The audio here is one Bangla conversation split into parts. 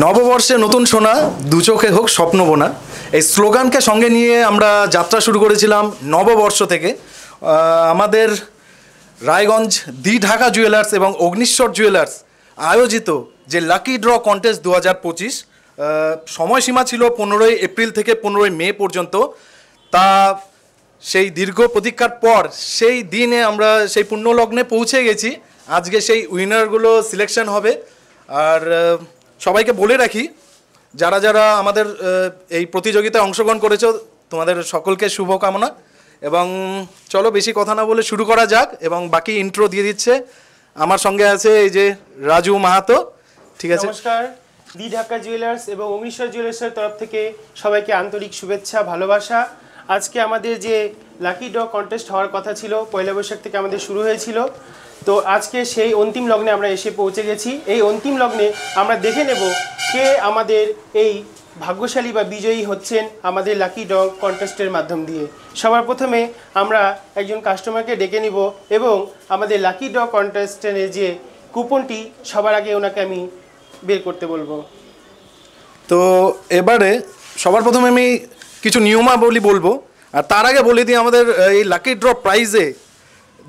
নববর্ষে নতুন সোনা দু চোখে হোক স্বপ্ন বোনা এই স্লোগানকে সঙ্গে নিয়ে আমরা যাত্রা শুরু করেছিলাম নববর্ষ থেকে। আমাদের রায়গঞ্জ দি ঢাকা জুয়েলার্স এবং অগ্নিশ্বর জুয়েলার্স আয়োজিত যে লাকি ড্র কন্টেস্ট 2025 সময়সীমা ছিল 15ই এপ্রিল থেকে 15ই মে পর্যন্ত। তা সেই দীর্ঘ প্রতীক্ষার পর সেই দিনে আমরা সেই পুণ্যলগ্নে পৌঁছে গেছি। আজকে সেই উইনারগুলো সিলেকশন হবে। আর সবাইকে বলে রাখি, যারা যারা আমাদের এই প্রতিযোগিতায় অংশগ্রহণ করেছো তোমাদের সকলকে শুভকামনা। এবং চলো বেশি কথা না বলে শুরু করা যাক। এবং বাকি ইন্ট্রো দিয়ে দিচ্ছে আমার সঙ্গে আছে এই যে রাজু মাহাতো। ঠিক আছে, নমস্কার। দি ঢাকা জুয়েলার্স এবং অগ্নিশ্বর জুয়েলার্সের তরফ থেকে সবাইকে আন্তরিক শুভেচ্ছা, ভালোবাসা। আজকে আমাদের যে লাকি ড্র কন্টেস্ট হওয়ার কথা ছিল, পয়লা বৈশাখ থেকে আমাদের শুরু হয়েছিল। তো আজকে সেই অন্তিম লগ্নে আমরা এসে পৌঁছে গেছি। এই অন্তিম লগ্নে আমরা দেখে নেব কে আমাদের এই ভাগ্যশালী বা বিজয়ী হচ্ছেন আমাদের লাকি ড্র কন্টেস্টের মাধ্যম দিয়ে। সবার প্রথমে আমরা একজন কাস্টমারকে ডেকে নিব এবং আমাদের লাকি ড্র কন্টেস্টের যে কুপনটি সবার আগে ওনাকে আমি বের করতে বলবো। তো এবারে সবার প্রথমে আমি কিছু নিয়মাবলী বলবো। আর তার আগে বলে দিই আমাদের এই লাকি ড্র প্রাইজে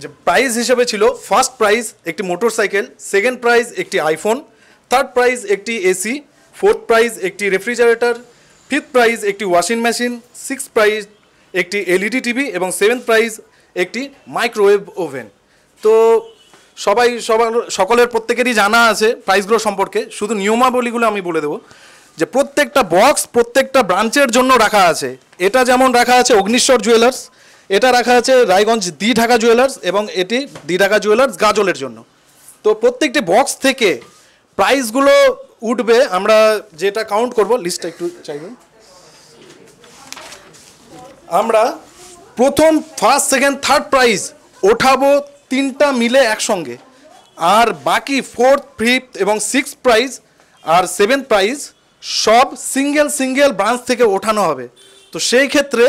যে প্রাইজ হিসেবে ছিল, ফার্স্ট প্রাইজ একটি মোটরসাইকেল, সেকেন্ড প্রাইজ একটি আইফোন, থার্ড প্রাইজ একটি এসি, ফোর্থ প্রাইজ একটি রেফ্রিজারেটর, ফিফথ প্রাইজ একটি ওয়াশিং মেশিন, সিক্সথ প্রাইজ একটি এলইডি টিভি এবং সেভেন্থ প্রাইজ একটি মাইক্রোওয়েভ ওভেন। তো সকলের প্রত্যেকেরই জানা আছে প্রাইজগুলো সম্পর্কে। শুধু নিয়মাবলীগুলো আমি বলে দেবো যে প্রত্যেকটা বক্স প্রত্যেকটা ব্রাঞ্চের জন্য রাখা আছে। এটা যেমন রাখা আছে অগ্নিশ্বর জুয়েলার্স, এটা রাখা আছে রায়গঞ্জ দি ঢাকা জুয়েলার্স এবং এটি দি ঢাকা জুয়েলার্স গাজলের জন্য। তো প্রত্যেকটি বক্স থেকে প্রাইসগুলো উঠবে। আমরা যেটা কাউন্ট করব, লিস্টটা একটু চাইবেন। আমরা প্রথম, ফার্স্ট, সেকেন্ড, থার্ড প্রাইজ ওঠাবো তিনটা মিলে একসঙ্গে। আর বাকি ফোর্থ, ফিফথ এবং সিক্সথ প্রাইজ আর সেভেন্থ প্রাইজ সব সিঙ্গেল সিঙ্গেল ব্রাঞ্চ থেকে ওঠানো হবে। তো সেই ক্ষেত্রে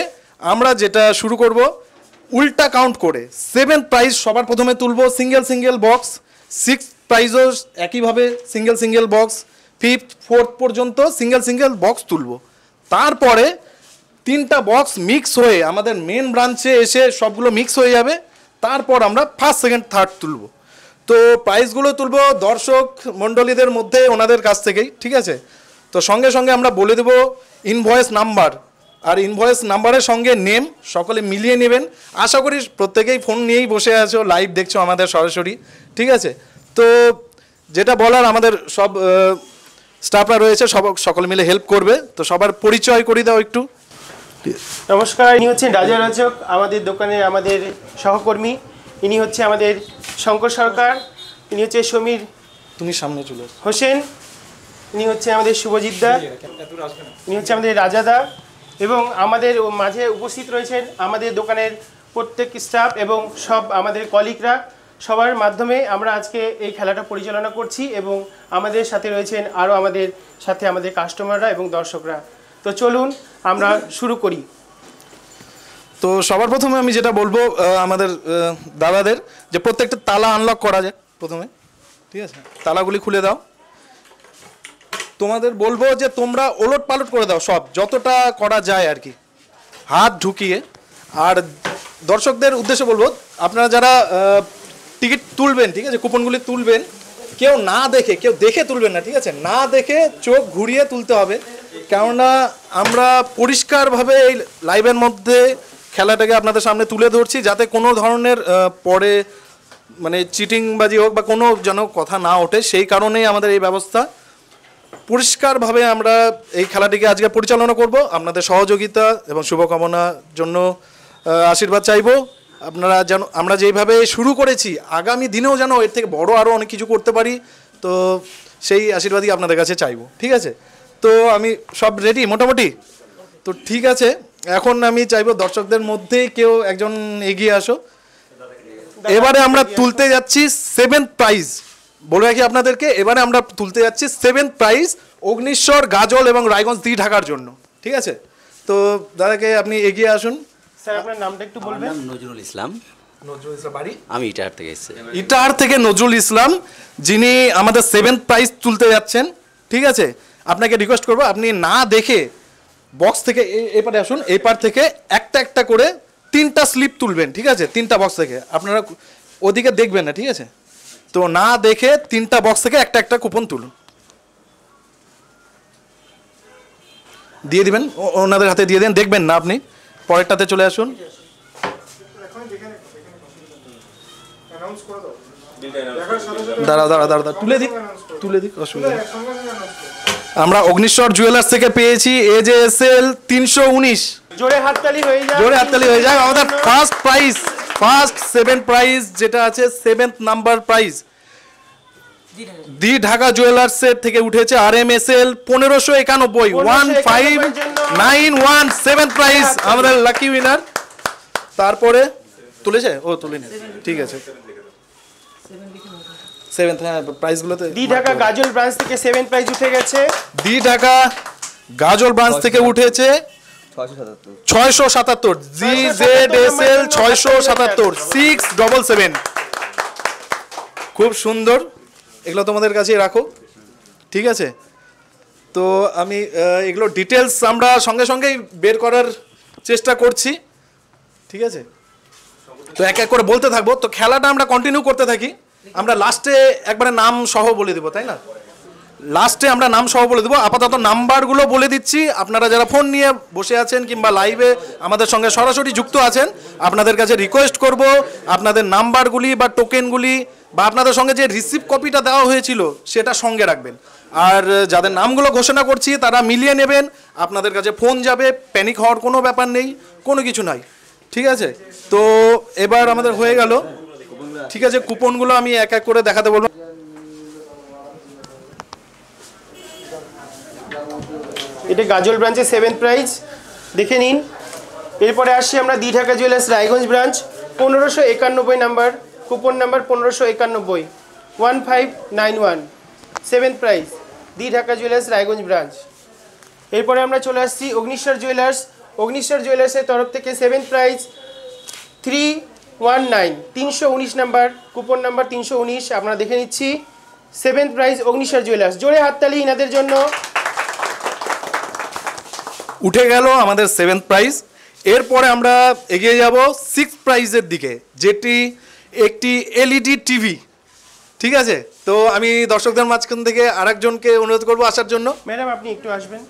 আমরা যেটা শুরু করব উল্টা কাউন্ট করে। সেভেন্থ প্রাইজ সবার প্রথমে তুলব সিঙ্গেল সিঙ্গেল বক্স, সিক্সথ প্রাইজও একইভাবে single single box, fifth fourth পর্যন্ত সিঙ্গেল সিঙ্গেল বক্স তুলব। তারপরে তিনটা বক্স মিক্স হয়ে আমাদের মেন ব্রাঞ্চে এসে সবগুলো মিক্স হয়ে যাবে। তারপর আমরা ফার্স্ট, সেকেন্ড, থার্ড তুলব। তো প্রাইজগুলো তুলব দর্শক মণ্ডলীদের মধ্যে ওনাদের কাছ থেকেই। ঠিক আছে, তো সঙ্গে সঙ্গে আমরা বলে দেবো ইনভয়েস নাম্বার, আর ইনভয়েস নাম্বারের সঙ্গে নেম সকলে মিলিয়ে নেবেন। আশা করি প্রত্যেকেই ফোন নিয়েই বসে আছো, লাইভ দেখছো আমাদের সরাসরি। ঠিক আছে, তো যেটা বলার আমাদের সব স্টাফরা রয়েছে, সকলে মিলে হেল্প করবে। তো সবার পরিচয় করে দাও একটু। নমস্কার, ইনি হচ্ছেন রাজা রাজক, আমাদের দোকানের আমাদের সহকর্মী। ইনি হচ্ছে আমাদের শঙ্কর সরকার, ইনি হচ্ছে সমীর, তুমি সামনে চলে হোসেন, ইনি হচ্ছে আমাদের শুভজিৎ দা, ইনি হচ্ছে আমাদের রাজাদা। এবং আমাদের মাঝে উপস্থিত রয়েছেন আমাদের দোকানের প্রত্যেক স্টাফ এবং সব আমাদের কলিগরা। সবার মাধ্যমে আমরা আজকে এই খেলাটা পরিচালনা করছি এবং আমাদের সাথে রয়েছেন আরও আমাদের সাথে আমাদের কাস্টমাররা এবং দর্শকরা। তো চলুন আমরা শুরু করি। তো সবার প্রথমে আমি যেটা বলবো আমাদের দাদাদের যে প্রত্যেকটা তালা আনলক করা যায় প্রথমে। ঠিক আছে, তালাগুলি খুলে দাও। তোমাদের বলবো যে তোমরা ওলট পালট করে দাও সব, যতটা করা যায় আর কি, হাত ঢুকিয়ে। আর দর্শকদের উদ্দেশ্যে বলবো আপনারা যারা টিকিট তুলবেন, ঠিক আছে, কুপনগুলি তুলবেন, কেউ না দেখে, কেউ দেখে তুলবেন না। ঠিক আছে, না দেখে চোখ ঘুরিয়ে তুলতে হবে। কেননা আমরা পরিষ্কারভাবে এই লাইভের মধ্যে খেলাটাকে আপনাদের সামনে তুলে ধরছি, যাতে কোনো ধরনের পরে মানে চিটিংবাজি হোক বা কোনো যেন কথা না ওঠে, সেই কারণেই আমাদের এই ব্যবস্থা। পরিষ্কারভাবে আমরা এই খেলাটিকে আজকে পরিচালনা করব। আপনাদের সহযোগিতা এবং শুভকামনার জন্য আশীর্বাদ চাইব। আপনারা যেন আমরা যেইভাবে শুরু করেছি আগামী দিনেও যেন এর থেকে বড় আরও অনেক কিছু করতে পারি, তো সেই আশীর্বাদই আপনাদের কাছে চাইব। ঠিক আছে, তো আমি সব রেডি মোটামুটি। তো ঠিক আছে, এখন আমি চাইব দর্শকদের মধ্যে কেউ একজন এগিয়ে আসো। এবারে আমরা তুলতে যাচ্ছি সেভেন্থ প্রাইজ। বলে রাখি আপনাদেরকে, এবারে আমরা তুলতে যাচ্ছি সেভেন্থ প্রাইজ অগ্নিশ্বর, গাজল এবং রায়গঞ্জ দি ঢাকার জন্য। ঠিক আছে, তো দাদাকে আপনি এগিয়ে আসুন। স্যার আপনার নামটা একটু বলবেন। নজরুল ইসলাম। নজরুল ইসলাম বাড়ি? আমি ইটাহার থেকে এসেছি। ইটাহার থেকে নজরুল ইসলাম, যিনি আমাদের সেভেন্থ প্রাইজ তুলতে যাচ্ছেন। ঠিক আছে, আপনাকে রিকোয়েস্ট করবো আপনি না দেখে বক্স থেকে এপারে আসুন, এই পার থেকে একটা একটা করে 3টা স্লিপ তুলবেন, ঠিক আছে? 3টা বক্স থেকে, আপনারা ওদিকে দেখবেন না, ঠিক আছে? তো না দেখে 3টা বক্স থেকে একটা একটা কুপন তুলুন, দিয়ে দিবেন, ওনাদের হাতে দিয়ে দেন, দেখবেন না আপনি, পরেরটাতে চলে আসুন। দাঁড়া তুলে দিক, অসুবিধা নেই। আমরা অগ্নিশ্বর জুয়েলার্স থেকে পেয়েছি AJSL 319। জোরে হাততালি হয়ে যায় আমাদের ফার্স্ট 7 প্রাইজ যেটা আছে, 7th number prize the Dhaka জুয়েলার্সের থেকে উঠেছে RMSL 1591 1591 7th প্রাইজ আমাদের লাকি উইনার। তারপরে তুলেছে, ও তুলিনি, ঠিক আছে, 7th, হ্যাঁ প্রাইজগুলোতে দি ঢাকা গাজল ব্রাঞ্চ থেকে 7 প্রাইজ উঠে গেছে। দি ঢাকা গাজল ব্রাঞ্চ থেকে উঠেছে 677 GZSL 677 677। খুব সুন্দর, এগুলো তোমাদের কাছেই রাখো, ঠিক আছে? তো আমি এগুলো ডিটেলস আমরা সঙ্গে সঙ্গেই বের করার চেষ্টা করছি, ঠিক আছে? তো এক এক করে বলতে থাকবো, তো খেলাটা আমরা কন্টিনিউ করতে থাকি। আমরা লাস্টে একবারে নাম সহ বলে দেবো, তাই না? লাস্টে আমরা নাম সহ বলে দেবো। আপাতত নাম্বারগুলো বলে দিচ্ছি, আপনারা যারা ফোন নিয়ে বসে আছেন কিংবা লাইভে আমাদের সঙ্গে সরাসরি যুক্ত আছেন, আপনাদের কাছে রিকোয়েস্ট করব আপনাদের নাম্বারগুলি বা টোকেনগুলি বা আপনাদের সঙ্গে যে রিসিভ কপিটা দেওয়া হয়েছিল সেটা সঙ্গে রাখবেন। আর যাদের নামগুলো ঘোষণা করছি তারা মিলিয়ে নেবেন, আপনাদের কাছে ফোন যাবে, প্যানিক হওয়ার কোনো ব্যাপার নেই, কোনো কিছু নাই, ঠিক আছে? তো এবার আমাদের হয়ে গেল, ঠিক আছে? কুপনগুলো আমি এক এক করে দেখাতে বলবো। এটা গাজল ব্রাঞ্চের 7th প্রাইজ, দেখে নিন। এরপরে আসছি আমরা the Dhaka jewellers Raiganj branch, 1591 number, coupon number 1591 1591 7th prize, the Dhaka jewellers Raiganj branch. এরপরে আমরা চলে আসছি অগ্নিশ্বর জুয়েলার্সের তরফ থেকে 7th prize 319 319 number, coupon number 319, আপনারা দেখে নিচ্ছি। 7th প্রাইজ অগ্নিশ্বর জুয়েলার্স, জোরে হাততালি ইনাদের জন্য। উঠে গেল আমাদের 7th প্রাইজ। এরপরে আমরা এগিয়ে যাব 6th প্রাইজের দিকে, যেটি একটি LED টিভি, ঠিক আছে? তো আমি দর্শকদের মাঝখান থেকে আরেকজনকে অনুরোধ করবো আসার জন্য। ম্যাডাম আপনি একটু আসবেন,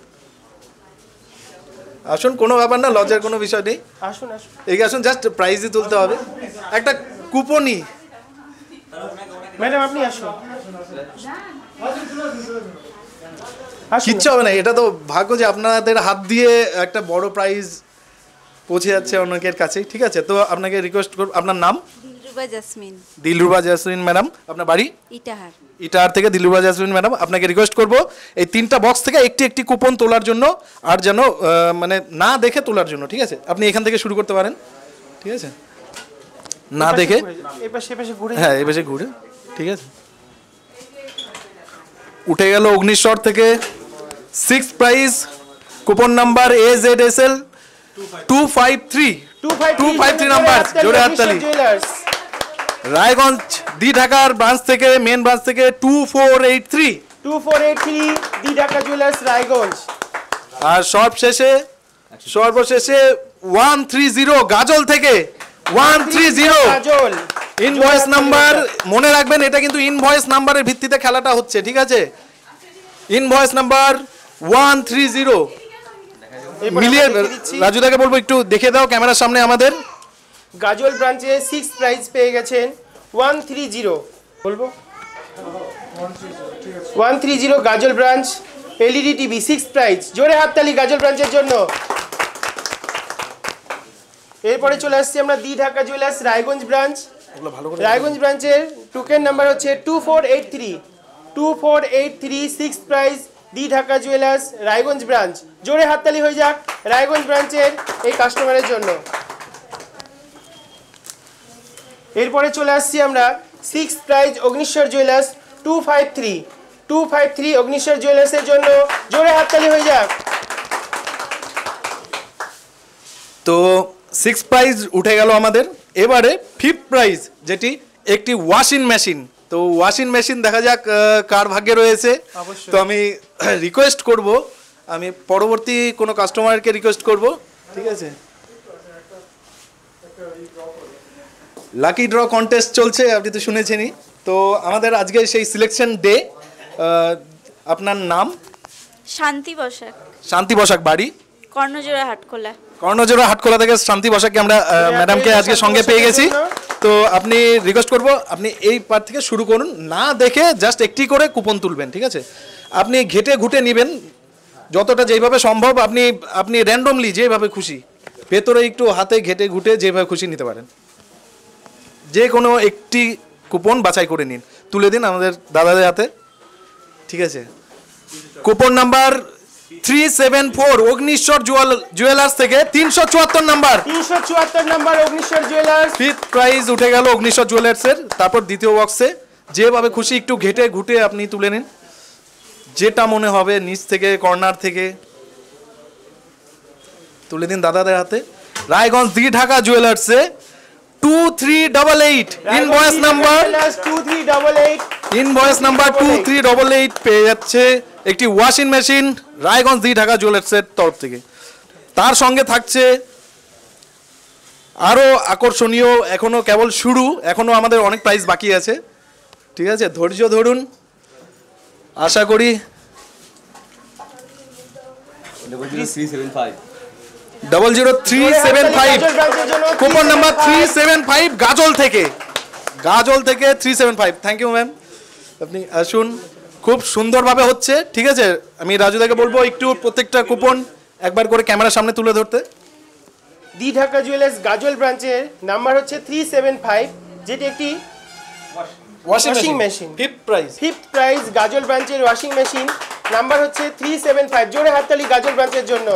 আসুন, কোনো ব্যাপার না, লজ্জার কোনো বিষয় নেই, আসুন আসুন, এগিয়ে আসুন, জাস্ট প্রাইজই তুলতে হবে, একটা কুপনই। ম্যাডাম আপনি আসুন, কিচ্ছু হবে না, এটা তো ভাগ্য যে আপনাদের হাত দিয়ে একটা বড় প্রাইজ পৌঁছে যাচ্ছে অনেকের কাছে, ঠিক আছে? তো আপনাকে রিকোয়েস্ট করব, আপনার নাম? দিলরুবা জাসমিন ম্যাডাম, আপনার বাড়ি? ইটাহার থেকে দিলরুবা জাসমিন ম্যাডাম, আপনাকে রিকোয়েস্ট করব এই 3টা বক্স থেকে একটি কুপন তোলার জন্য, আর যেন মানে না দেখে তোলার জন্য, ঠিক আছে? আপনি এখান থেকে শুরু করতে পারেন, ঠিক আছে? না দেখে, হ্যাঁ এই পাশে ঘুরে, ঠিক আছে? উঠে গেল অগ্নিশ্বর থেকে 6th prize, coupon number AZSL 253 number, জোরে হাততালি। রায়গঞ্জ দি ঢাকার ব্রাঞ্চ থেকে, মেন ব্রাঞ্চ থেকে 2483 দি ঢাকা জুয়েলার্স রায়গঞ্জ। আর সর্বশেষে 130 গাজল থেকে 130 গাজল। ইনভয়েস নাম্বার মনে রাখবেন, এটা কিন্তু ইনভয়েস নাম্বারের ভিত্তিতে খেলাটা হচ্ছে, ঠিক আছে? ইনভয়েস নাম্বার 130 মিলিয়ে রাজুদাকে বলবো একটু দেখে দাও ক্যামেরার সামনে আমাদের। গাজল ব্রাঞ্চে 6th প্রাইজ পেয়ে গেছেন 130, বলবো 130 গাজল branch LED TV 6th prize, জোরে হাততালি গাজল ব্রাঞ্চের জন্য। এরপরে চলে আসছি আমরা the Dhaka jewellers Raiganj branch. Raiganj ব্রাঞ্চের টোকেন নাম্বার হচ্ছে 2483 6th prize, the Dhaka jewellers Raiganj branch, জোরে হাততালি হয়ে যাক রায়গঞ্জ ব্রাঞ্চের এই কাস্টমারের জন্য। এরপরে চলে আসছি আমরা 6th prize Agnishwar jewellers 253 Agnishwar জুয়েলার্সের জন্য, জোরে হাততালি হয়ে যাক। তো 6th প্রাইজ উঠে গেল আমাদের। এবারে 5th প্রাইজ, যেটি একটি ওয়াশিং মেশিন। তো তো ওয়াশিং মেশিন দেখা যাক কার ভাগ্যে রয়েছে। অবশ্যই। তো আমি রিকোয়েস্ট করব, আমি পরবর্তী কোনো কাস্টমারকে রিকোয়েস্ট করব, ঠিক আছে। লাকি ড্র কন্টেস্ট চলছে, আপনি তো শুনেছেনই। তো আমাদের আজকে সেই সিলেকশন ডে। আপনার নাম? শান্তি বসাক, শান্তি বসাক, বাড়ি? কর্ণজোড়া হাটখোলা। কর্ণজোড়া হাটখোলা থেকে শান্তি বসাককে আমরা ম্যাডামকে আজকে সঙ্গে পেয়ে গেছি। তো আপনি রিকোয়েস্ট করব, আপনি এই পার্ট থেকে শুরু করুন, না দেখে জাস্ট একটি করে কুপন তুলবেন, ঠিক আছে। আপনি ঘেটে ঘুটে নেবেন যতটা যেইভাবে সম্ভব, আপনি র্যান্ডমলি যেভাবে খুশি ভেতরে একটু হাতে ঘেটে ঘুটে যেভাবে খুশি নিতে পারেন। যে কোনো একটি কুপন বাছাই করে নিন, তুলে দিন আমাদের দাদাদের হাতে, ঠিক আছে। কুপন নাম্বার 374 অগ্নিশ্বর জুয়েলার্স থেকে 374 number. 374 number Agnishwar jewellers. Fifth prize উঠে গেল অগ্নিশ্বর জুয়েলার্সের। তারপর দ্বিতীয় বক্সে যেভাবে খুশি একটু ঘেটে ঘুটে আপনি তুলে নিন, যেটা মনে হবে নিচ থেকে কর্নার থেকে তুলে দিন দাদাদের হাতে। রায়গঞ্জ দি ঢাকা জুয়েলার্সে 2388 ইনভয়েস নাম্বার 2388 পেয়ে যাচ্ছে একটি ওয়াশিং মেশিন রায়গঞ্জ দি ঢাকা জুয়েলার্সের তরফ থেকে। তার সঙ্গে থাকছে আরও আকর্ষণীয়, এখনও কেবল শুরু, এখনও আমাদের অনেক প্রাইস বাকি আছে, ঠিক আছে। ধৈর্য ধরুন, আশা করি 00375 কুপন নাম্বার 375 গাজল থেকে 375। থ্যাংক ইউ ম্যাম, আপনি আসুন। খুব সুন্দরভাবে হচ্ছে, ঠিক আছে। আমি রাজুদাকে বলবো একটু প্রত্যেকটা কুপন একবার করে ক্যামেরার সামনে তুলে ধরতে। দি ঢাকা জুয়েলার্স গাজল ব্রাঞ্চের নাম্বার হচ্ছে 375, যেটি একটি ওয়াশিং মেশিন। ফিফথ প্রাইজ গাজল ব্রাঞ্চের ওয়াশিং মেশিন নাম্বার হচ্ছে 375। জোরে হাততালি গাজল ব্রাঞ্চের জন্য।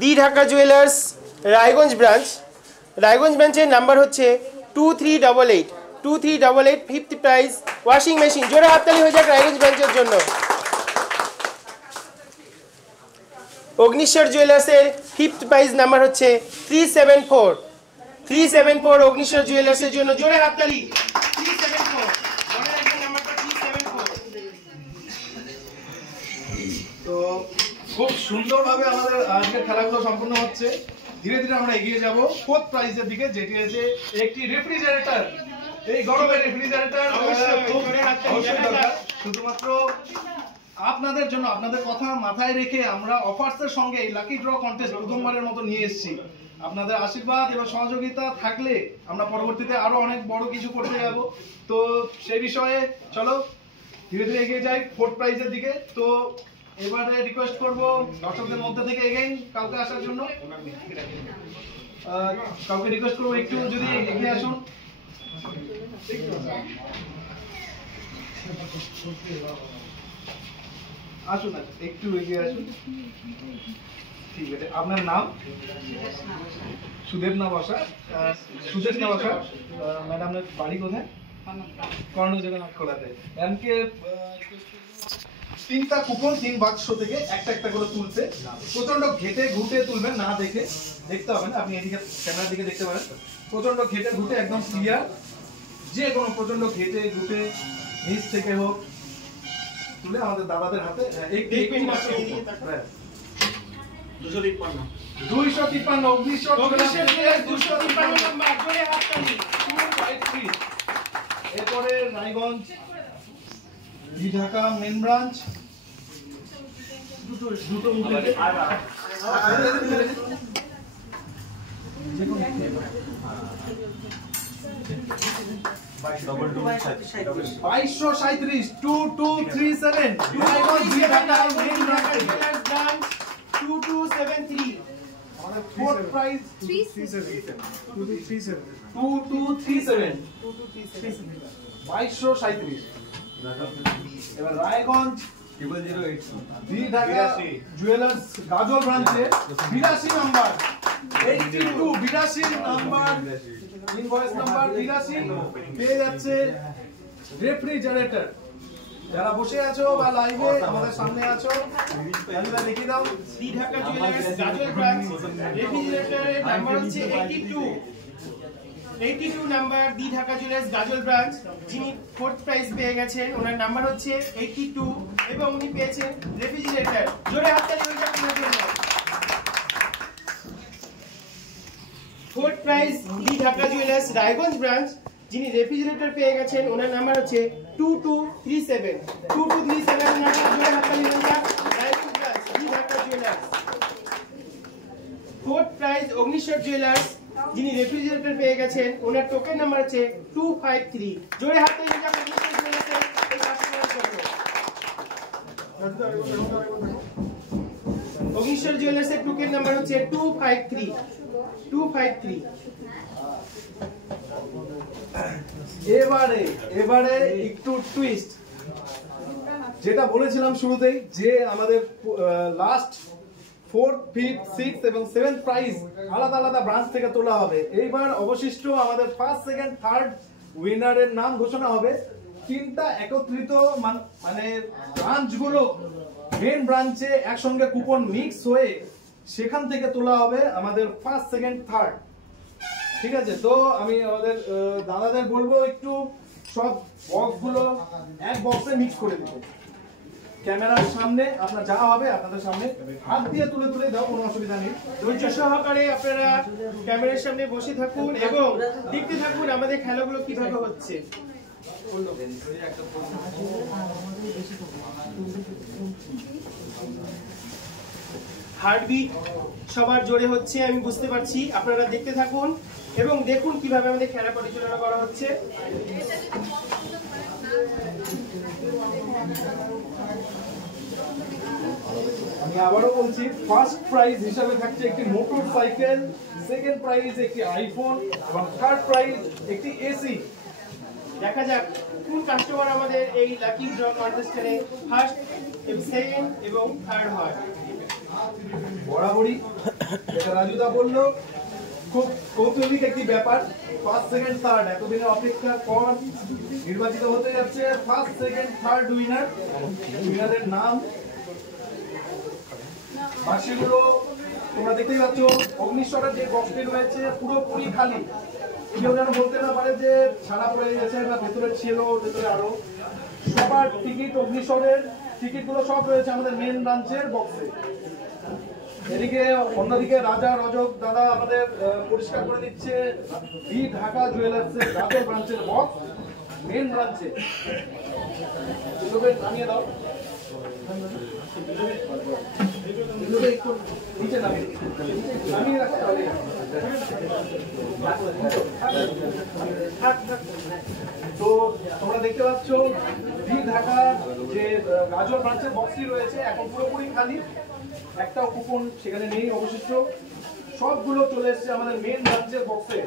দি ঢাকা জুয়েলার্স রায়গঞ্জ ব্রাঞ্চের নাম্বার হচ্ছে 2388 ফিফথ প্রাইজ ওয়াশিং মেশিন। জোরে হাততালি হয়ে যাক রায়গঞ্জ ব্রাঞ্চের জন্য। অগ্নিশ্বর জুয়েলার্সের ফিফথ প্রাইজ নাম্বার হচ্ছে 374 অগ্নিশ্বর জুয়েলার্সের জন্য। জোরে হাততালি। 374 মনে রাখবেন নাম্বারটা 374। তো খুব সুন্দরভাবে আমাদের আজকের খেলাগুলো সম্পূর্ণ হচ্ছে। ধীরে ধীরে আমরা এগিয়ে যাব ফোর্থ প্রাইজের দিকে, যেটি হচ্ছে একটি রেফ্রিজারেটর। এই গরমের রেফ্রিজারেটর শুধুমাত্র আপনাদের জন্য, আপনাদের কথা মাথায় রেখে আমরা অফার্সের সঙ্গে এই লাকি ড্র কন্টেস্ট প্রথমবারের মতো নিয়ে এসেছি। আপনাদের আশীর্বাদ এবং সহযোগিতা থাকলে আমরা পরবর্তীতে আরো অনেক বড় কিছু করতে যাব। তো সেই বিষয়ে চলো ধীরে ধীরে এগিয়ে যাই ফোর্থ প্রাইজের দিকে। তো এবারে রিকোয়েস্ট করব দর্শকদের মধ্যে থেকে এগেইন কাউকে আসার জন্য, কাউকে রিকোয়েস্ট করবো একটু যদি এগিয়ে আসুন। আসুন একটু এগিয়ে আসুন, ঠিক আছে। আপনার নাম? সুদেবনা বসা। ম্যাডামের বাড়ি কোথায়? কর্ণজোড়া হাটখোলাতে। ম্যামকে তিনটা কুপন 3 বাক্স থেকে একটা একটা করে তুলতে, প্রচন্ড ঘেটে ঘুটে তুলবেন, না দেখে, দেখতে হবে না, আপনি এদিকে ক্যামেরার দিকে দেখতে পারেন। প্রচন্ড ঘেটে ঘুটে একদম ক্লিয়ার, যে কোনো প্রচন্ড ঘেটে ঘুটে নিচ থেকে হোক তুলে আমাদের দাদাদের হাতে 253 অগ্নিশ্বর নাম্বার। এরপরে রায়গঞ্জ দি ঢাকা মেন ব্রাঞ্চ দুটো 2237 2237 রায়গঞ্জ দি ঢাকা মেন ব্রাঞ্চ 2273। আমাদের ফোর্থ প্রাইজ 2237 2237। এবার রায়গঞ্জ দি ঢাকা জুয়েলার্স গাজল ব্রাঞ্চে 82 নাম্বার 82 নাম্বার ইনভয়েস নাম্বার 82 পেয়ে যাচ্ছে রেফ্রিজারেটর। যারা বসে আছো বা লাইভে আমাদের সামনে আছো, তাহলে দেখিয়ে দাও। দি ঢাকা জুয়েলার্স গাজল ব্রাঞ্চ রেফ্রিজারেটরের নাম্বার হচ্ছে 82। 82 number the Dhaka jewellers Gazole branch, যিনি 4th প্রাইজ পেয়ে গেছেন, ওনার নাম্বার হচ্ছে 82 এবং উনি পেয়েছেন রেফ্রিজারেটর। জোরে হাততালি হয়ে যাক ওনার জন্য। 4th prize the Dhaka jewellers Raiganj branch, যিনি রেফ্রিজারেটর পেয়ে গেছেন, ওনার নাম্বার হচ্ছে 2237। 2237 নাম্বার, জোরে হাততালি হয়ে যাক Raiganj branch the Dhaka jewellers. 4th prize Agnishwar jewellers, যিনি রেফ্রিজারেটর পেয়ে গেছেন, ওনার টোকেন নাম্বার হচ্ছে 253। জোরে হাত তালি হয়ে যাক অগ্নিশ্বর জুয়েলার্সের এই কাস্টমারের জন্য। অগ্নিশ্বর জুয়েলার্সের টোকেন নাম্বার হচ্ছে 253। এবারে একটু টুইস্ট, যেটা বলেছিলাম শুরুতেই যে আমাদের লাস্ট 4th, 5th, 6th এবং 7th প্রাইজ আলাদা আলাদা ব্রাঞ্চ থেকে তোলা হবে। এইবার অবশিষ্ট আমাদের 1st, 2nd, 3rd উইনারের নাম ঘোষণা হবে। তিনটা একত্রিত মানে ব্রাঞ্চগুলো মেন ব্রাঞ্চে একসঙ্গে কুপন মিক্স হয়ে সেখান থেকে তোলা হবে আমাদের 1st, 2nd, 3rd। ঠিক আছে, তো আমি আমাদের দাদাদের বলবো একটু সব বক্সগুলো এক বক্সে মিক্স করে দিতে। ক্যামেরার সামনে আপনার যা হবে আপনাদের সামনে হাত দিয়ে তুলে তুলে দাও, কোনো অসুবিধা নেই। ধৈর্য সহকারে আপনারা ক্যামেরার সামনে বসে থাকুন এবং দেখতে থাকুন আমাদের খেলাগুলো কিভাবে হচ্ছে। হার্টবিট সবার জোরে হচ্ছে, আমি বুঝতে পারছি। আপনারা দেখতে থাকুন এবং দেখুন কিভাবে আমাদের খেলা পরিচালনা করা হচ্ছে। আমি আবারও বলছি, ফার্স্ট প্রাইজ হিসাবে থাকছে একটি মোটর সাইকেল, সেকেন্ড প্রাইজ একটি আইফোন এবং থার্ড প্রাইজ একটি এসি। দেখা যাক কোন কাস্টমার আমাদের এই লাকি ড্র কন্টেস্টে ফার্স্ট, সেকেন্ড এবং থার্ড হয়। বরাবরই যেটা রাজুদা বললো, খুব কৌতূহলিক একটি ব্যাপার। 1st, 2nd, 3rd এতদিনের অপেক্ষার পর নির্বাচিত হতে যাচ্ছে 1st, 2nd, 3rd উইনারের নাম। বাক্সগুলো তোমরা দেখতেই পাচ্ছ। অগ্নিশ্বরের যে বক্সটি রয়েছে পুরোপুরি খালি, কেউ যেন বলতে না পারে যে ছাড়া পড়ে গেছে বা ভেতরে ছিল, ভেতরে আরো সবার টিকিট, অগ্নিশ্বরের টিকিটগুলো সব রয়েছে আমাদের মেন ব্রাঞ্চের বক্সে। এদিকে অন্যদিকে রাজা রজক দাদা আমাদের পরিষ্কার করে দিচ্ছে দি ঢাকা জুয়েলার্সের গাজল ব্রাঞ্চের বক্স মেন ব্রাঞ্চে। নামিয়ে দাও, একটু নিচে নামিয়ে রাখতে হবে। তো তোমরা দেখতে পাচ্ছ দি ঢাকা যে গাজল ব্রাঞ্চের বক্সটি রয়েছে এখন পুরোপুরি খালি, একটাও কুপন সেখানে নেই অবশিষ্ট। সবগুলো চলে এসেছে আমাদের মেন ব্রাঞ্চের বক্সে।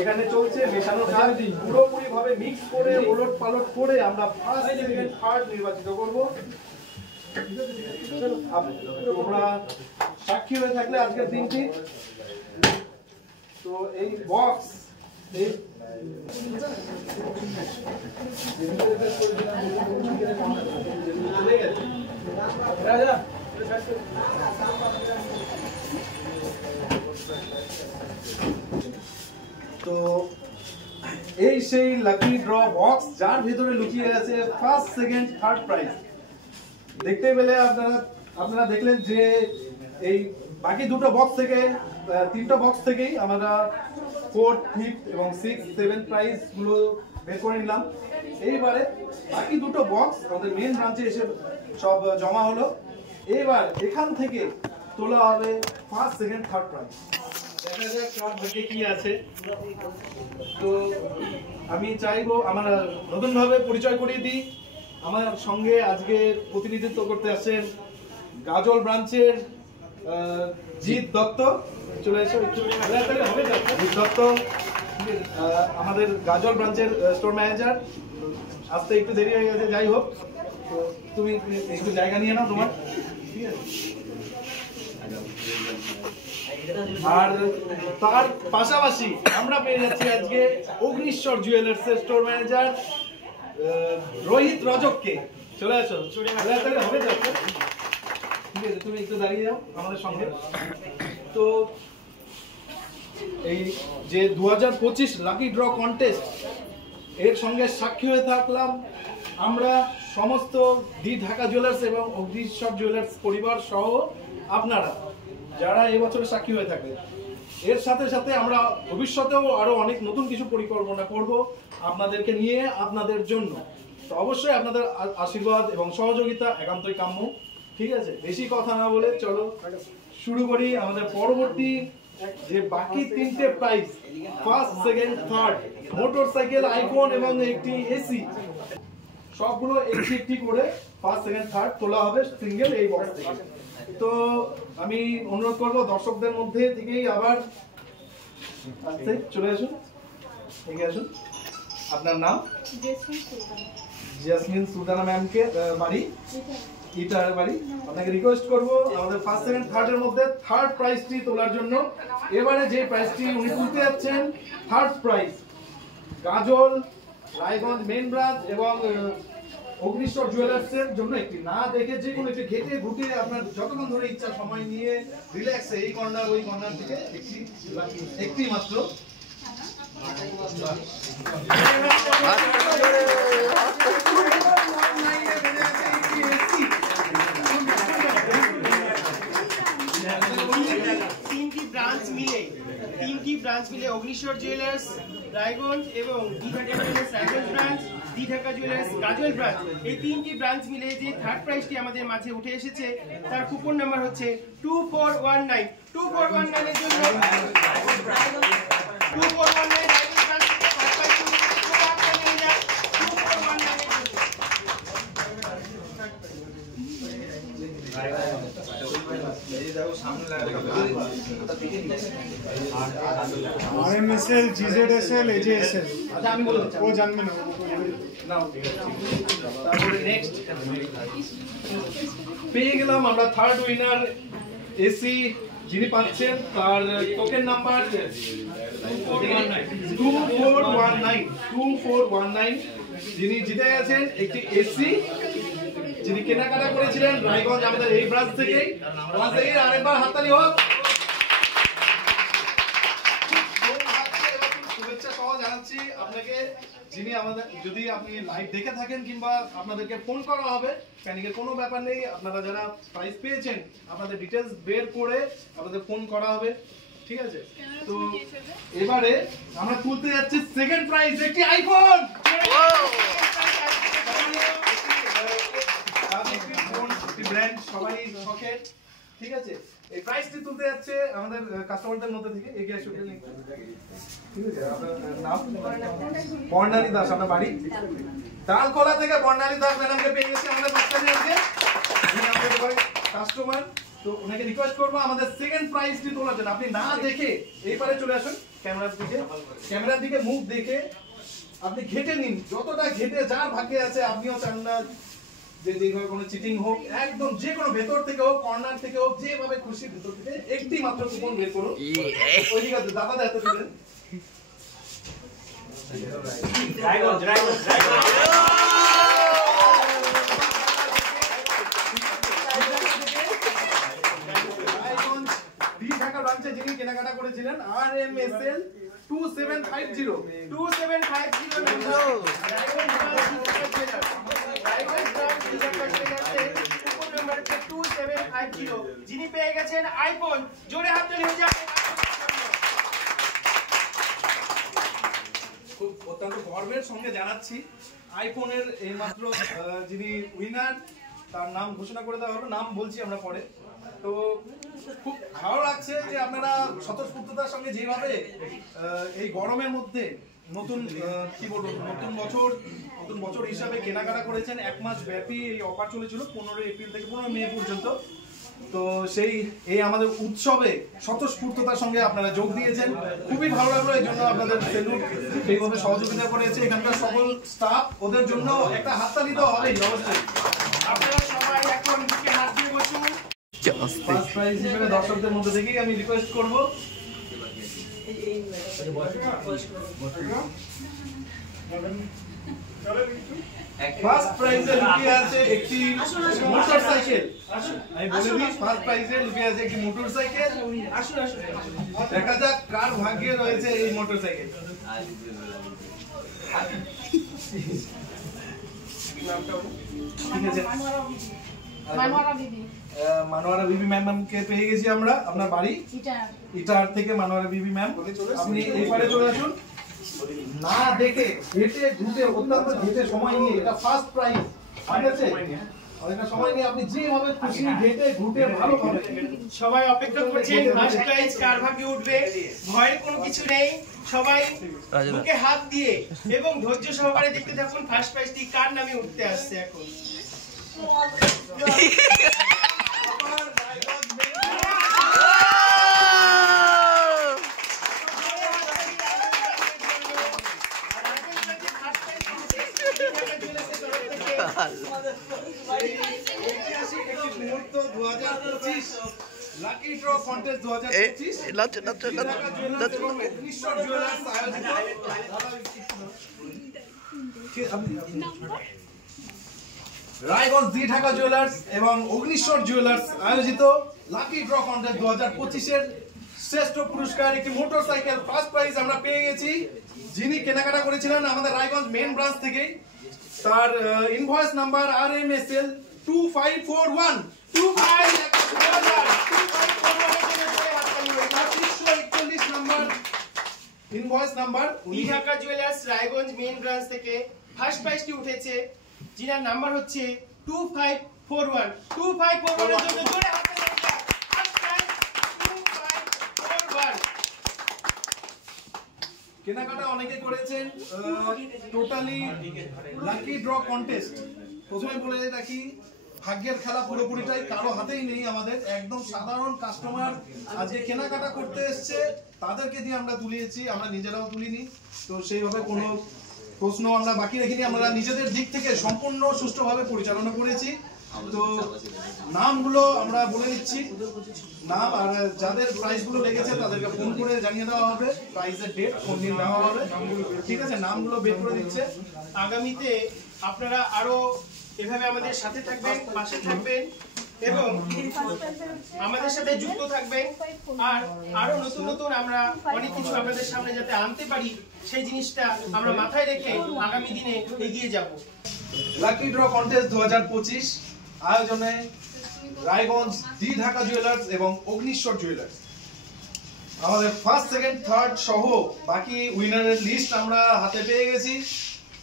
এখানে চলছে মেশানো কাজ, পুরোপুরি ভাবে মিক্স করে ওলট পালট করে আমরা 1st, 2nd, 3rd নির্বাচিত করব। তোমরা সাক্ষী হয়ে থাকলে আজকের দিনটি। তো এই বক্স রাজা তো এই সেই লাকি ড্র বক্স যার ভিতরে লুকিয়ে আছে 1st, 2nd, 3rd প্রাইজ। দেখতে পেলে আপনারা দেখলেন যে এই বাকি দুটো বক্স থেকে, তিনটা বক্স থেকেই আমরা 4th, 5th এবং 6th, 7th প্রাইজ গুলো বের করে নিলাম। এইবারে বাকি দুটো বক্স আমাদের মেন ব্রাঞ্চে এসে সব জমা হলো। এবার এখান থেকে তোলা হবে 1st, 2nd, 3rd প্রাইজ। দেখা যাক কার ভাগ্যে কি আছে। তো আমি চাইবো আমরা নতুন ভাবে পরিচয় করিয়ে দিই। আমার সঙ্গে আজকে প্রতিনিধিত্ব করতে আসছেন গাজল ব্রাঞ্চের জিৎ দত্ত। চলে এসো একটু। জিৎ দত্ত আমাদের গাজল ব্রাঞ্চের স্টোর ম্যানেজার। আসতে একটু দেরি হয়ে গেছে, যাই হোক। তো তুমি একটু জায়গা নিয়ে নাও তোমার, ঠিক আছে? আর তার পাশাপাশি আমরা পেয়ে যাচ্ছি আজকে অগ্নিশ্বর জুয়েলার্সের স্টোর ম্যানেজার রোহিত রজককে। চলে আসো, হবে যাচ্ছে, ঠিক আছে? তুমি একটু দাঁড়িয়ে যাও আমাদের সঙ্গে। তো এই যে 2025 লাকি ড্র কন্টেস্ট এর সঙ্গে সাক্ষী হয়ে থাকলাম আমরা সমস্ত দি ঢাকা জুয়েলার্স এবং অগ্নিশ্বর জুয়েলার্স পরিবার সহ আপনারা যারা এবছরে সাক্ষী হয়ে থাকবে। এর সাথে সাথে আমরা ভবিষ্যতেও আরো অনেক নতুন কিছু পরিকল্পনা করব আপনাদেরকে নিয়ে, আপনাদের জন্য। তো অবশ্যই আপনাদের আশীর্বাদ এবং সহযোগিতা একান্তই কাম্য। ঠিক আছে, বেশি কথা না বলে চলো শুরু করি আমাদের পরবর্তী যে বাকি তিনটে prize, first, second, third, motorcycle, iPhone এবং একটি এসি, সবগুলো একটি একটি করে ফার্স্ট, সেকেন্ড, থার্ড তোলা হবে সিঙ্গেল এই বক্স থেকে। তো আমি অনুরোধ করবো দর্শকদের মধ্যে থেকেই আবার আসতে চলে আসুন, এগিয়ে আসুন। আপনার নাম? জেসমিন সুলতানা ম্যামকে বাড়ি ইটার বাড়ি। আপনাকে রিকোয়েস্ট করব আমাদের ফার্স্ট, সেকেন্ড, থার্ড এর মধ্যে থার্ড প্রাইজটি তোলার জন্য। এবারে যে প্রাইজটি উনি তুলতে যাচ্ছেন, থার্ড প্রাইজ গাজল, রায়গঞ্জ মেইন ব্রাঞ্চ এবং অগ্নিশ্বর জুয়েলার্স এর জন্য একটি, না দেখে যে কোনো একটি ঘেটে ঘুটে আপনার যতক্ষণ ধরে ইচ্ছা সময় নিয়ে রিল্যাক্সে এই কর্নার ওই কর্নার থেকে একটি মাত্র তিনটি ব্রাঞ্চ মিলে অগ্নিশ্বর জুয়েলার্স রায়গঞ্জ এবং দি Dhaka jewellers Raiganj branch, the Dhaka jewellers Gazole branch, এই তিনটি ব্রাঞ্চ মিলে যে থার্ড প্রাইজটি আমাদের মাঝে উঠে এসেছে তার কুপন নাম্বার হচ্ছে 2419। 2419 এর জন্য 2419 রায়গঞ্জ ব্রাঞ্চ থেকে থার্ড প্রাইজ নিয়ে যান। 2419 এর জন্য RMSL, GZSL, AJSL। আচ্ছা আমি বলে দিচ্ছি, ও জানবে না। তারপরে নেক্সট পেয়ে গেলাম আমরা থার্ড উইনার এসি, যিনি পাচ্ছেন তার টোকেন নাম্বার 2419, যিনি জিতে গেছেন একটি এসি, যিনি কেনাকাটা করেছিলেন রায়গঞ্জ আমাদের এই ব্রাঞ্চ থেকেই। আরেকবার হাততালি হোক। শুভেচ্ছা সহ জানাচ্ছি আপনাকে, যিনি আমাদের, যদি আপনি লাইভ দেখে থাকেন কিংবা আপনাদেরকে ফোন করা হবে, প্যানিকের কোনো ব্যাপার নেই। আপনারা যারা প্রাইজ পেয়েছেন আপনাদের ডিটেলস বের করে আপনাদের ফোন করা হবে। ঠিক আছে, তো এবারে আমরা তুলতে যাচ্ছি সেকেন্ড প্রাইজ, একটি আইফোন। ব্র্যান্ড সবাই শখের। ঠিক আছে, এই প্রাইসটি তুলতে যাচ্ছে আমাদের কাস্টমারদের মধ্যে থেকে। এগিয়ে আসুন। ঠিক আছে, আপনার নাম? বর্ণালী দাস। আপনার বাড়ি? তালকোলা থেকে বর্ণালী দাস ম্যাডামকে পেয়ে গেছি আমাদের মাঝখানে আজকে, যিনি আমাদের কাস্টমার। তো ওনাকে রিকোয়েস্ট করবো আমাদের সেকেন্ড প্রাইজটি তোলার জন্য। আপনি না দেখে এইবারে চলে আসুন ক্যামেরার দিকে মুখ দেখে আপনি ঘেটে নিন, যতটা ঘেটে যার ভাগ্যে আছে। আপনিও চান না যে যেভাবে কোনো চিটিং হোক, একদম যে কোনো ভেতর থেকে হোক, কর্নার থেকে হোক, যেভাবে খুশি ভেতর থেকে একটি মাত্র কুপন বের করুন। ওইদিকে দাদা দেখতে দিলেন দি ঢাকা ব্রাঞ্চে যিনি কেনাকাটা করেছিলেন RMSL 2750 যিনি পেয়ে গেছেন আইফোন। জোরে হাত তালি হয়ে যাবে। খুব অত্যন্ত গর্বের সঙ্গে জানাচ্ছি আইফোনের এইমাত্র যিনি উইনার তার নাম ঘোষণা করে দেওয়া হলো। নাম বলছি আমরা পরে। তো খুব ভালো লাগছে যে আপনারা স্বতঃস্ফূর্ততার সঙ্গে যেভাবে এই গরমের মধ্যে নতুন কি বলবো নতুন বছর হিসাবে কেনাকাটা করেছেন। এক মাস ব্যাপী এই অফার চলেছিল 15 এপ্রিল থেকে 15 মে পর্যন্ত। তো সেই এই আমাদের উৎসবে স্বতঃস্ফূর্ততার সঙ্গে আপনারা যোগ দিয়েছেন, খুবই ভালো লাগলো। এই জন্য আপনাদের সেলুট। সেইভাবে সহযোগিতা করেছে এখানকার সকল স্টাফ, ওদের জন্য একটা হাততালি দেওয়া হবে অবশ্যই। আপনারা সবাই এখন দিকে হাত দিয়ে বসুন। ফার্স্ট প্রাইজ হিসেবে দর্শকদের মধ্যে থেকেই আমি রিকোয়েস্ট করব ফার্স্ট প্রাইজে লুকিয়ে আছে একটি মোটরসাইকেল। আমি বলে দিই, ফার্স্ট প্রাইজে লুকিয়ে আছে একটি মোটরসাইকেল। আসুন আসুন, দেখা যাক কার ভাগ্যে রয়েছে এই মোটরসাইকেল। ঠিক আছে, মানোয়ারা বিবি ম্যামকে পেয়ে গেছি আমরা। আপনার বাড়ি ইটার থেকে মানোয়ারা বিবি ম্যাম, আপনি এই পারে চলে আসুন। না দেখে হেঁটে ঘুটে অত্যন্ত হেঁটে সময় নিয়ে, এটা ফার্স্ট প্রাইজ, ঠিক আছে? অনেকটা সময় নিয়ে আপনি যেভাবে খুশি হেঁটে ঘুটে ভালো পাবেন। সবাই অপেক্ষা করছেন ফার্স্ট প্রাইজ কার ভাগ্যে উঠবে। ভয়ের কোনো কিছু নেই, সবাই বুকে হাত দিয়ে এবং ধৈর্য সহকারে দেখতে থাকুন ফার্স্ট প্রাইজটি কার নামে উঠতে আসছে এখন। লাকি ড্র কন্টেস্ট 2025 রায়গঞ্জ দি ঢাকা জুয়েলার্স এবং অগ্নিশ্বর জুয়েলার্স আয়োজিত লাকি ড্র কন্টেস্ট 2025 এর শ্রেষ্ঠ পুরস্কার একটি মোটরসাইকেল ফার্স্ট প্রাইজ আমরা পেয়ে গেছি। যিনি কেনাকাটা করেছিলেন আমাদের রায়গঞ্জ মেইন ব্রাঞ্চ থেকে, তার invoice number RMSL 2541 number invoice number. The Dhaka jewellers Raiganj main branch থেকে ফার্স্ট প্রাইজটি উঠেছে, যিনার নাম্বার হচ্ছে 2541। 2541 এর জন্য জোরে হাত তালি দাও। First prize 2541। কেনাকাটা অনেকে করেছেন টোটালি লাকি ড্র কন্টেস্ট। প্রথমে বলে রাখি, ভাগ্যের খেলা পুরোপুরিটাই কারো হাতেই নেই। আমাদের একদম সাধারণ কাস্টমার আজকে কেনাকাটা করতে এসছে, তাদেরকে দিয়ে আমরা তুলিয়েছি, আমরা নিজেরাও তুলিনি। তো সেইভাবে কোনো প্রশ্ন আমরা বাকি রেখিনি, আমরা নিজেদের দিক থেকে সম্পূর্ণ সুষ্ঠুভাবে পরিচালনা করেছি। তো নামগুলো আমরা বলে দিচ্ছি, নাম আর যাদের প্রাইজগুলো লেগেছে তাদেরকে ফোন করে জানিয়ে দেওয়া হবে, প্রাইজের ডেট কোন দিন দেওয়া হবে, ঠিক আছে? নামগুলো বের করে দিচ্ছে। আগামীতে আপনারা আরো এভাবে আমাদের সাথে থাকবেন, পাশে থাকবেন এবং আমাদের সাথে যুক্ত থাকবেন। আর আরো নতুন নতুন আমরা অনেক কিছু আপনাদের সামনে যাতে আনতে পারি, সেই জিনিসটা আমরা মাথায় রেখে আগামী দিনে এগিয়ে যাব। লাকি ড্র কন্টেস্ট 2025 আয়োজনে রায়গঞ্জ দি ঢাকা জুয়েলার্স এবং অগ্নিশ্বর জুয়েলার্স। আমাদের ফার্স্ট সেকেন্ড থার্ড সহ বাকি উইনারের লিস্ট আমরা হাতে পেয়ে গেছি।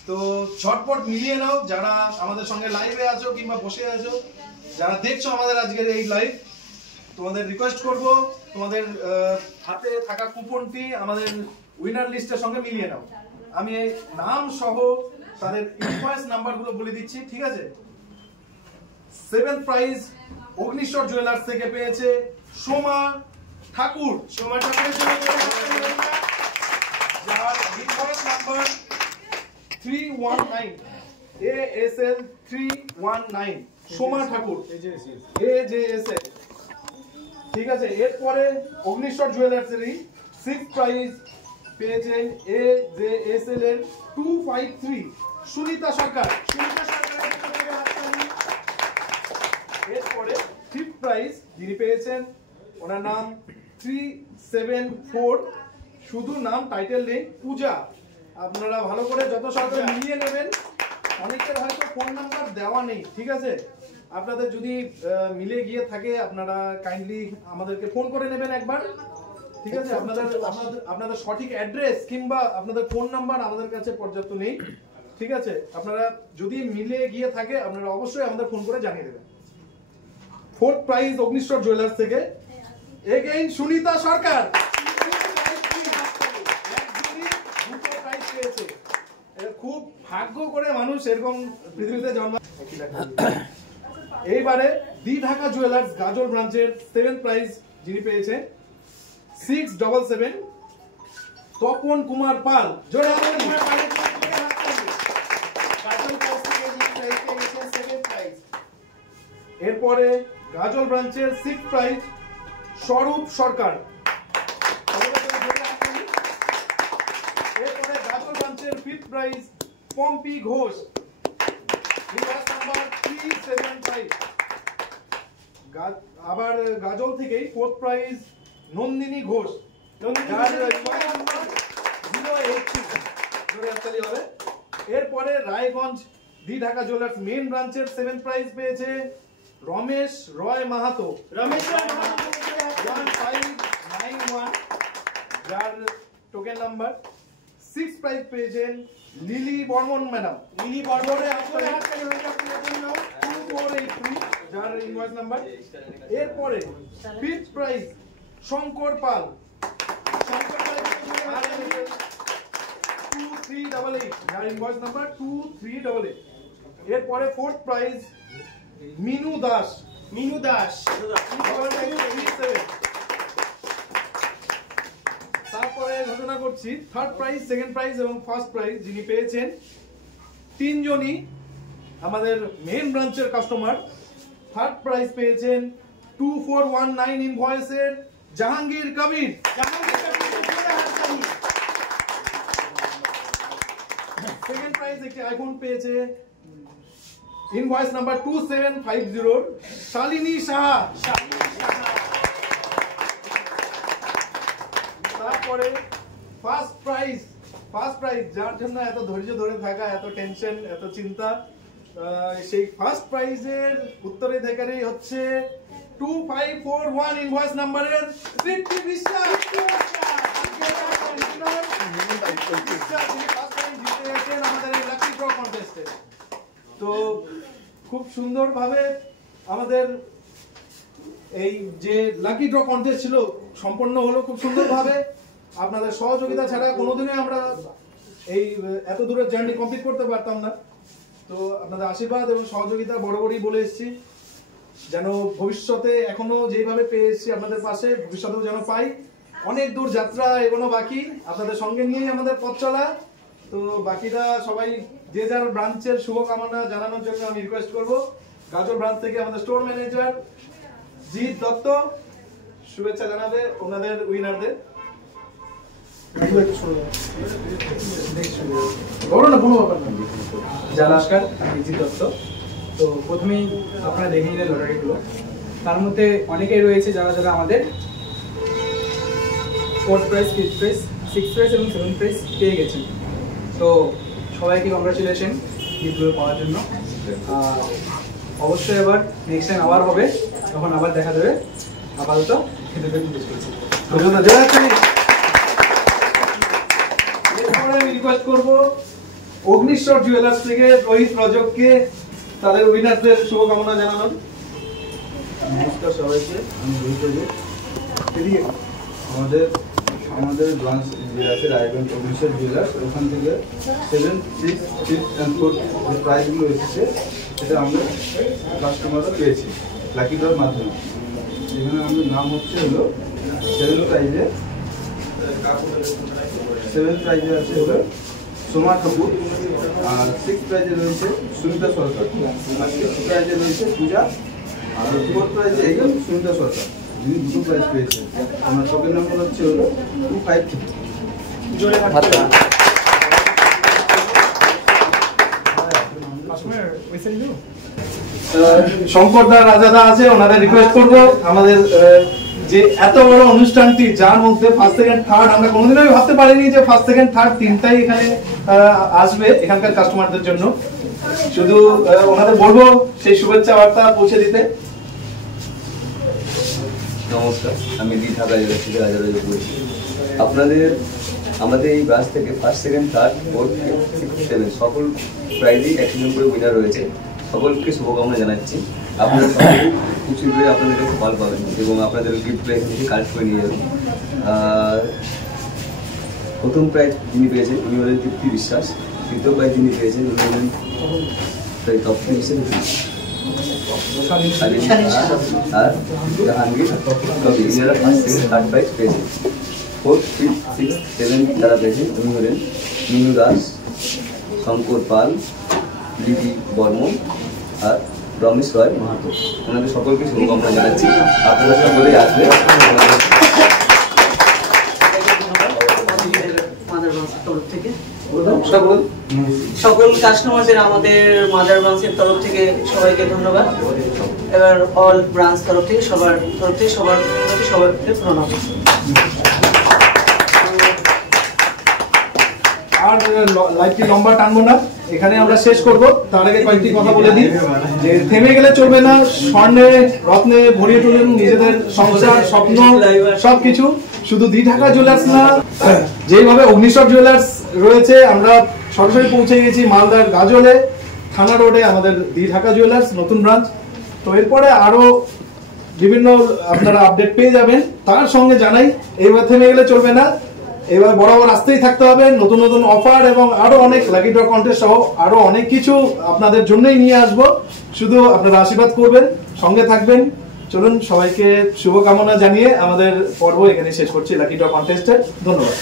তো ঝটপট মিলিয়ে নাও, যারা আমাদের সঙ্গে লাইভে আছো কিংবা বসে আছো, যারা দেখছো আমাদের আজকের এই লাইভ, তোমাদের রিকোয়েস্ট করব তোমাদের হাতে থাকা কুপনটি আমাদের উইনার লিস্টের সঙ্গে মিলিয়ে নাও। আমি এই নাম সহ তাদের ইনভয়েস নাম্বারগুলো বলে দিচ্ছি, ঠিক আছে? 7th প্রাইজ অগ্নিশ্বর জুয়েলার্স থেকে পেয়েছে সোমা ঠাকুর। সোমা ঠাকুরের জন্য যার ইনভয়েস নাম্বার 319 ASL 319 সোমা ঠাকুর AJSL, ঠিক আছে? এরপরে অগ্নিশ্বর জুয়েলার্সেরই 6th প্রাইজ পেয়েছেন AJSL এর 253 সুনিতা সরকার। এরপরে 5th প্রাইজ যিনি পেয়েছেন, ওনার নাম 374, শুধু নাম, টাইটেল নেই, পূজা। আপনারা ভালো করে যত সরকার মিলিয়ে নেবেন, অনেকের হয়তো ফোন নাম্বার দেওয়া নেই, ঠিক আছে? আপনাদের যদি মিলে গিয়ে থাকে, আপনারা কাইন্ডলি আমাদেরকে ফোন করে নেবেন একবার, ঠিক আছে? আপনাদের সঠিক অ্যাড্রেস কিংবা আপনাদের ফোন নাম্বার আমাদের কাছে পর্যাপ্ত নেই, ঠিক আছে? আপনারা যদি মিলে গিয়ে থাকে, আপনারা অবশ্যই আমাদের ফোন করে জানিয়ে দেবেন। 4th প্রাইজ অগ্নিশ্বর জুয়েলার্স থেকে এগেইন সুনিতা সরকার, খুব ভাগ্য করে মানুষ এরকম পৃথিবীতে জন্ম। এইবারে দি ঢাকা জুয়েলার্স গাজল ব্রাঞ্চের 7th প্রাইজ যিনি পেয়েছেন 677 তপন কুমার পাল। জোরে এরপরে গাজল ব্রাঞ্চের 6th প্রাইজ স্বরূপ সরকার। এরপরে গাজল ব্রাঞ্চের 5th prize Pompi Ghosh, invoice number 375। আবার গাজল থেকেই 4th প্রাইজ নন্দিনী ঘোষ, যার ইনভয়েস নাম্বার 082। ধরে আসতেই হবে। এরপরে রায়গঞ্জ দি ঢাকা জুয়েলার্স মেইন ব্রাঞ্চের 7th প্রাইজ পেয়েছে রমেশ রয় মাহাতো, 1591, যার টোকেন নাম্বার। 6th প্রাইজ পেয়েছেন লিলি বর্মন ম্যাডাম, 2483, যার ইনভয়েস নাম্বার। এরপরে 5th প্রাইজ শঙ্কর পাল, 2388, যার ইনভয়েস নাম্বার 2388। এরপরে 4th প্রাইজ মিনু দাস, 237। তারপরে ঘোষণা করছি 3rd প্রাইজ, 2nd প্রাইজ এবং 1st প্রাইজ যিনি পেয়েছেন তিনজনই আমাদের মেইন ব্রাঞ্চের কাস্টমার। 3rd প্রাইজ পেয়েছেন 2419 ইনভয়েসের জাহাঙ্গীর কবির। 2nd প্রাইজ একটি আইফোন পেয়েছে ইনভয়েস নাম্বার 2750 শালিনী সাহা। তারপরে ফার্স্ট প্রাইজ যার জন্য এত ধৈর্য ধরে থাকা, এত টেনশন, এত চিন্তা, সেই ফার্স্ট প্রাইজের উত্তরাধিকারী হচ্ছে 2541 ইনভয়েস নাম্বারের তৃপ্তি বিশ্বাস। আমাদের এই লাকি ড্র কন্টেস্টে তো খুব সুন্দরভাবে আমাদের এই যে লাকি ড্র কন্টেস্ট ছিল সম্পন্ন হলো খুব সুন্দরভাবে। আপনাদের সহযোগিতা ছাড়া কোনোদিনই আমরা এই এত দূরের জার্নি কমপ্লিট করতে পারতাম না। তো আপনাদের আশীর্বাদ এবং সহযোগিতা বরাবরই বলে এসেছি, যেন ভবিষ্যতে এখনো যেভাবে পেয়ে এসেছি আপনাদের পাশে, ভবিষ্যতেও যেন পাই। অনেক দূর যাত্রা এগোনো বাকি, আপনাদের সঙ্গে নিয়েই আমাদের পথ চলা। তো বাকিরা সবাই যে যার ব্রাঞ্চের শুভকামনা জানানোর জন্য আমি রিকোয়েস্ট করব। গাজল ব্রাঞ্চ থেকে আমাদের স্টোর ম্যানেজার জিৎ দত্ত শুভেচ্ছা জানাবে ওনাদের উইনারদের। নমস্কার, আমি জিৎ দত্ত। তো প্রথমেই আপনারা দেখে নিলেন লটারিগুলো, তার মধ্যে অনেকেই রয়েছে যারা যারা আমাদের 4th prize, 5th prize, 6th prize এবং 7th প্রাইজ পেয়ে গেছেন। তো সবাইকে কংগ্রাচুলেশন গিফটগুলো পাওয়ার জন্য। অবশ্যই এবার নেক্সট টাইম আবার হবে, তখন আবার দেখা দেবে। আপাতত খেতে এরপরে আমি রিকোয়েস্ট করব অগ্নিশ্বর জুয়েলার্স থেকে রোহিত রজককে তাদের উইনারদের শুভকামনা জানানোর। নমস্কার সবাইকে, আমি রোহিত রজক। আমাদের ব্রাঞ্চ যে আছে রায়গঞ্জ অগ্নিশ্বর জুয়েলার্স, ওখান থেকে 7, 6, 5 and 4 যে প্রাইজগুলো এসেছে সেটা আমরা কাস্টমাররা পেয়েছি লাকি ড্রর মাধ্যমে। এখানে আমাদের নাম হচ্ছে হলো 7th প্রাইজে আছে হলো সোমা কাপুর, আর 6th প্রাইজে রয়েছে সুনিতা সরকার, আর 6th প্রাইজে রয়েছে পূজা, আর 4th প্রাইজে এগেন সুনিতা সরকার, যিনি 2 প্রাইজ পেয়েছেন। আমার টোকেন নাম্বার হচ্ছে হলো 253। শঙ্করদা রাজাদা আছে, ওনাদের রিকোয়েস্ট করব আমাদের যে এত বড় অনুষ্ঠানটি, যার মধ্যে ফার্স্ট সেকেন্ড থার্ড আমরা কোনোদিনই ভাবতে পারিনি যে ফার্স্ট সেকেন্ড থার্ড তিনটাই এখানে আসবে এখানকার কাস্টমারদের জন্য। শুধু ওনাদের বলবো সেই শুভেচ্ছা বার্তা পৌঁছে দিতে। নমস্কার, আমি দি ঢাকা জেলা থেকে রাজা বলছি। আমাদের এই ব্রাঞ্চ থেকে first, second, third, 4th, 5th, 6th, 7 সকল প্রাইজেই 1 করে উইনার রয়েছে। সকলকে শুভকামনা জানাচ্ছি। আপনারা সকলে খুব শীঘ্রই আপনাদের কাছে কল পাবেন এবং আপনাদের গিফট এখান থেকে কালেক্ট করে নিয়ে যাবেন। প্রথম প্রাইজ যিনি পেয়েছেন উনি হলেন তৃপ্তি বিশ্বাস, দ্বিতীয় প্রাইজ যিনি পেয়েছেন উনি হলেন তপ্তি বিশ্বাস আর জাহাঙ্গীর কবির। এনারা ফার্স্ট, সেকেন্ড, থার্ড প্রাইজ পেয়েছেন। 4th, 5th, 6th, 7th যারা পেয়েছেন উনি হলেন মিনু দাস, শঙ্কর পাল, লিপি বর্মন আর রমেশ রয় মাহাতো। ওনাদের সকলকে শুভকামনা জানাচ্ছি। আপনারা সকলেই আসবেন। সকল কাস্টমারদের আমাদের মাদার ব্রাঞ্চের তরফ থেকে সবাইকে ধন্যবাদ। এবার অল ব্রাঞ্চ তরফ থেকে সবার প্রতি সবাইকে প্রণাম। আর লাইভটি লম্বা টানবো না, এখানে আমরা শেষ করব। তার আগে কয়েকটি কথা বলে দিই যে থেমে গেলে চলবে না, স্বর্ণে রত্নে ভরিয়ে তুলুন নিজেদের সংসার, স্বপ্ন সবকিছু। শুধু দি ঢাকা জুয়েলার্স না, যেইভাবে অগ্নিশ্বর জুয়েলার্স রয়েছে, আমরা সরাসরি পৌঁছে গেছি মালদার গাজলে থানা রোডে আমাদের দি ঢাকা জুয়েলার্স নতুন ব্রাঞ্চ। তো এরপরে আরো বিভিন্ন আপনারা আপডেট পেয়ে যাবেন। তার সঙ্গে জানাই এইবার থেমে গেলে চলবে না, এবার বরাবর আসতেই থাকতে হবে। নতুন নতুন অফার এবং আরো অনেক লাকি ড্র কন্টেস্ট সহ আরো অনেক কিছু আপনাদের জন্যই নিয়ে আসবো। শুধু আপনারা আশীর্বাদ করবেন, সঙ্গে থাকবেন। চলুন, সবাইকে শুভকামনা জানিয়ে আমাদের পর্ব এখানে শেষ করছি লাকি ড্র কন্টেস্টের। ধন্যবাদ।